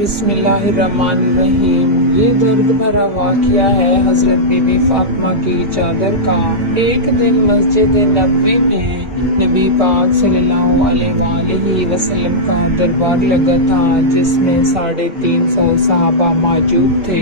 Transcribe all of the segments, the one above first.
बिस्मिल्लाहिर्रहमानिर्रहीम। ये दर्द भरा वाक़या है हज़रत बीबी फातिमा की चादर का। एक दिन मस्जिद नबवी में नबी पाक सल्लल्लाहु अलैहि वसल्लम का दरबार लगा था, जिसमें 350 सहाबा मौजूद थे।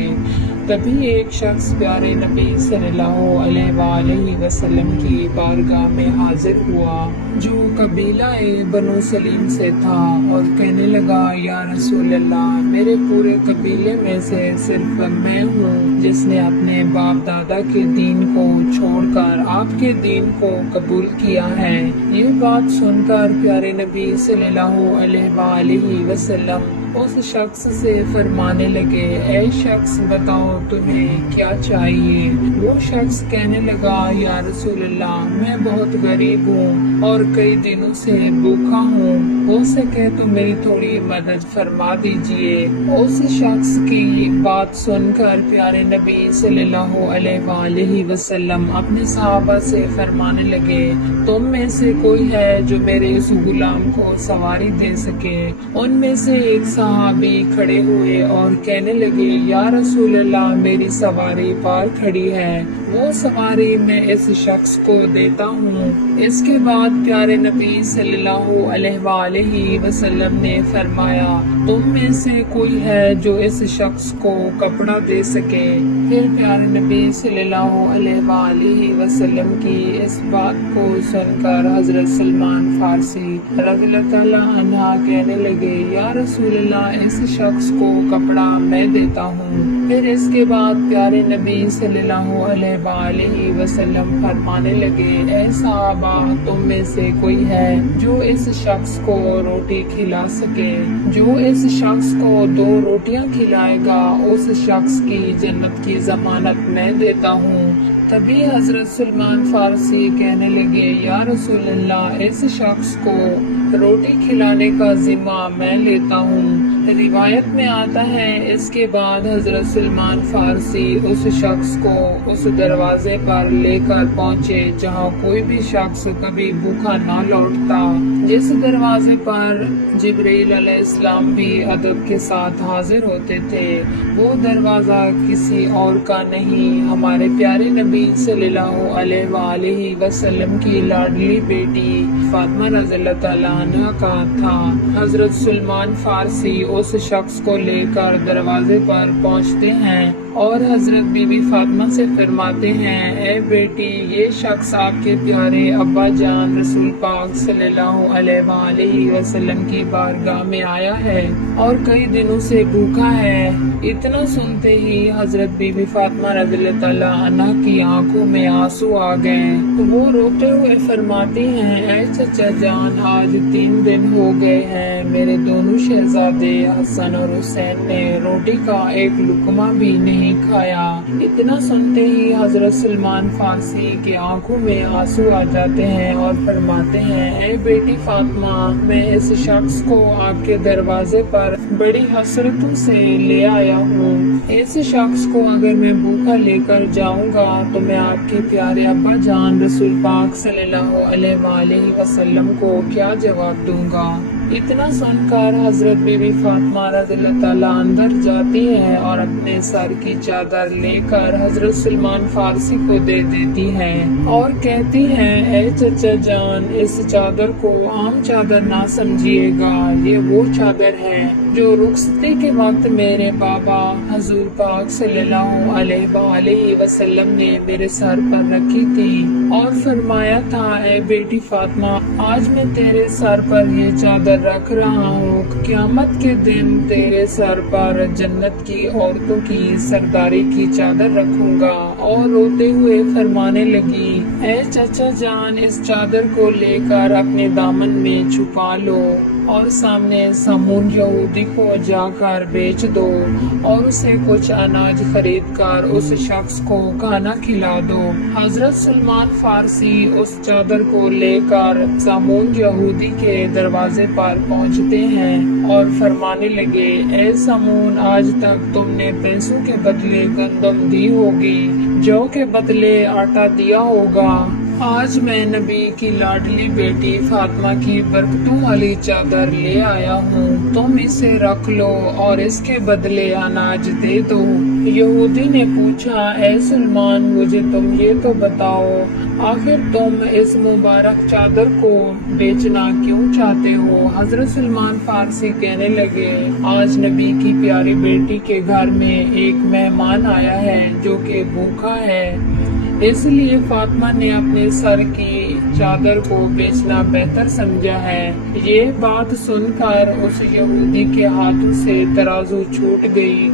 तभी एक शख्स प्यारे नबी सल्लल्लाहु अलैहि वसल्लम की बारगाह में हाजिर हुआ, जो कबीला बनु सलीम से था, और कहने लगा, या रसूल अल्लाह, मेरे पूरे कबीले में से सिर्फ मैं हूँ जिसने अपने बाप दादा के दीन को छोड़कर आपके दीन को कबूल किया है। ये बात सुनकर प्यारे नबी सल्लल्लाहु अलैहि वसल्लम उस शख्स से फरमाने लगे, ऐ शख्स, बताओ तुम्हें क्या चाहिए। वो शख्स कहने लगा, या रसूल अल्लाह, मैं बहुत गरीब हूँ और कई दिनों से भूखा हूँ, हो सके तो मेरी थोड़ी मदद फरमा दीजिए। उस शख्स की बात सुनकर प्यारे नबी सल्लल्लाहु अलैहि वसल्लम अपने सहाबा से फरमाने लगे, तुम में से कोई है जो मेरे इस गुलाम को सवारी दे सके। उनमें से एक सहाबी खड़े हुए और कहने लगे, या रसूल अल्लाह, मेरी सवारी पार खड़ी है, वो सवारी मैं इस शख्स को देता हूँ। इसके बाद प्यारे नबी सल्लल्लाहु अलैहि वसल्लम ने फरमाया, तुम में से कोई है जो इस शख्स को कपड़ा दे सके। फिर प्यारे नबी सल्लल्लाहु अलैहि वसल्लम की इस बात को सुनकर हजरत सलमान फारसी रज़ियल्लाहु ताला अन्हा कहने लगे, या रसूल अल्लाह, इस शख्स को कपड़ा मैं देता हूँ। फिर इसके बाद प्यारे नबी सल्लल्लाहु अलैहि वसल्लम फरमाने लगे, ऐ सहाबा, तुम में से कोई है जो इस शख्स को रोटी खिला सके। जो इस शख्स को 2 रोटियां खिलाएगा, उस शख्स की जन्नत की जमानत मैं देता हूँ। तभी हजरत सलमान फारसी कहने लगे, या रसूल अल्लाह, इस शख्स को रोटी खिलाने का जिम्मा मैं लेता हूँ। रिवायत में आता है, इसके बाद हजरत सलमान फारसी उस शख्स को उस दरवाजे पर लेकर पहुँचे जहाँ कोई भी शख्स कभी भूखा ना लौटता, जिस दरवाजे पर जिब्रील अलैहिस्सलाम भी अदब के साथ हाजिर होते थे। वो दरवाजा किसी और का नहीं, हमारे प्यारे नबी सल्लल्लाहु अलैहि वसल्लम की लाडली बेटी फातिमा रज़ियल्लाहु ताला अन्हा का था। हजरत सलमान फारसी उस शख्स को लेकर दरवाजे पर पहुंचते हैं और हजरत बीबी फातिमा से फरमाते हैं, ए बेटी, ये शख्स आपके प्यारे अब्बा जान रसूल पाक सल्लल्लाहु अलैहि वसल्लम की बारगाह में आया है और कई दिनों से भूखा है। इतना सुनते ही हजरत बीबी फातिमा रज़ियल्लाहु ताला अन्हा की आंखों में आंसू आ गए। वो रोते हुए फरमाती हैं, ऐ चचा जान, आज 3 दिन हो गए हैं, मेरे दोनों शहजादे हसन और हुसैन ने रोटी का एक लुकमा भी नहीं खाया। इतना सुनते ही हजरत सलमान फारसी की आंखों में आंसू आ जाते हैं और फरमाते हैं, ए बेटी फातिमा, मैं इस शख्स को आपके दरवाजे पर बड़ी हसरतों से ले आया हूँ। इस शख्स को अगर मैं भूखा लेकर जाऊंगा तो मैं आपके प्यारे अब्बा जान रसूल पाक सल्लल्लाहु अलैहि वसल्लम को क्या जवाब दूंगा। इतना सुनकर हजरत बीबी फातिमा रज़ियल्लाहु ताला अंदर जाती है और अपने सर की चादर लेकर हजरत सलमान फारसी को दे देती है और कहती है, ए चचा जान, इस चादर को आम चादर ना समझिएगा, ये वो चादर है जो रुखसती के वक्त मेरे बाबा हजूर पाक सल्लल्लाहु अलैहि वसल्लम ने मेरे सर पर रखी थी और फरमाया था, ए बेटी फातिमा, आज मैं तेरे सर पर ये चादर रख रहा हूँ, क़यामत के दिन तेरे सर पर जन्नत की औरतों की सरदारी की चादर रखूंगा। और रोते हुए फरमाने लगी, ए चचा जान, इस चादर को लेकर अपने दामन में छुपा लो और सामने समून यहूदी को जाकर बेच दो और उसे कुछ अनाज खरीद कर उस शख्स को खाना खिला दो। हजरत सलमान फारसी उस चादर को लेकर समून यहूदी के दरवाजे पर पहुंचते हैं और फरमाने लगे, ए समून, आज तक तुमने पैसों के बदले गंदम दी होगी, जौ के बदले आटा दिया होगा, آج میں نبی کی لاڈلی بیٹی فاطمہ کی برکتوں والی چادر لے آیا ہوں، تم اسے رکھ لو اور اس کے بدلے اناج دے دو۔ یہودی نے پوچھا، اے سلمان، مجھے تم یہ تو بتاؤ، آخر تم اس مبارک چادر کو بیچنا کیوں چاہتے ہو؟ حضرت سلمان فارسی کہنے لگے، آج نبی کی پیاری بیٹی کے گھر میں ایک مہمان آیا ہے جو کہ بھوکا ہے، اس لیے فاطمہ نے اپنے سر کی چادر کو بیچنا بہتر سمجھا ہے۔ یہ بات سن کر اس یہودی کے ہاتھوں سے ترازو چھوٹ گئی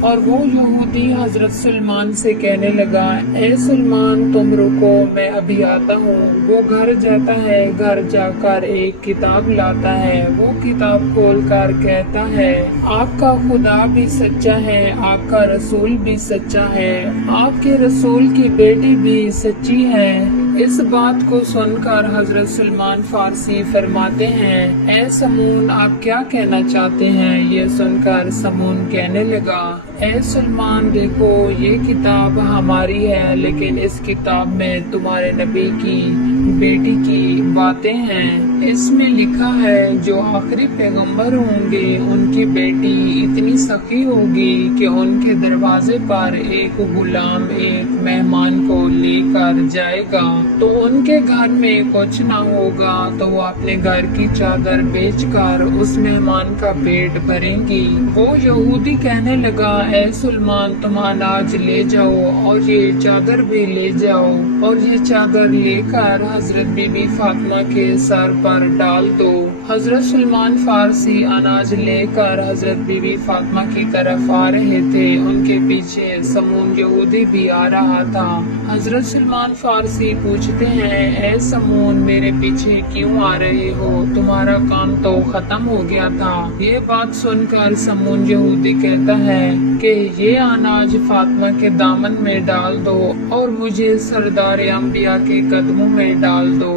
اور وہ یہودی حضرت سلمان سے کہنے لگا، اے سلمان، تم رکو، میں ابھی آتا ہوں۔ وہ گھر جاتا ہے، گھر جا کر ایک کتاب لاتا ہے، وہ کتاب کھول کر کہتا ہے، آپ کا خدا بھی سچا ہے، آپ کا رسول بھی سچا ہے، آپ کے رسول کی بیٹی بھی سچی ہے۔ اس بات کو سن کر حضرت سلمان فارسی فرماتے ہیں، اے سمون، آپ کیا کہنا چاہتے ہیں؟ یہ سن کر سمون کہنے لگا، اے سلمان، دیکھو، یہ کتاب ہماری ہے، لیکن اس کتاب میں تمہارے نبی کی بیٹی کی باتیں ہیں۔ اس میں لکھا ہے جو آخری پیغمبر ہوں گے ان کی بیٹی اتنی سخی ہوگی کہ ان کے دروازے پر ایک غلام ایک مہمان کو لے کر جائے گا تو ان کے گھر میں کچھ نہ ہوگا تو وہ اپنے گھر کی چادر بیچ کر اس مہمان کا پیٹ بھریں گی۔ وہ یہودی کہنے لگا، اے سلمان، تم اناج لے جاؤ اور یہ چادر بھی لے جاؤ اور یہ چادر لے کر حضرت بی بی فاطمہ کے سر پر ڈال دو۔ حضرت سلمان فارسی اناج لے کر حضرت بی بی فاطمہ کی طرف آ رہے تھے، ان کے پیچھے سمون یہودی بھی آ رہا تھا۔ حضرت سلمان فارسی پوچھتے ہیں، اے سمون، میرے پیچھے کیوں آ رہے ہو؟ تمہارا کام تو ختم ہو گیا تھا۔ یہ بات سن کر سمون یہودی کہتا ہے کہ یہ اناج فاطمہ کے دامن میں ڈال دو اور مجھے سردار انبیاء کے قدموں میں ڈال دو۔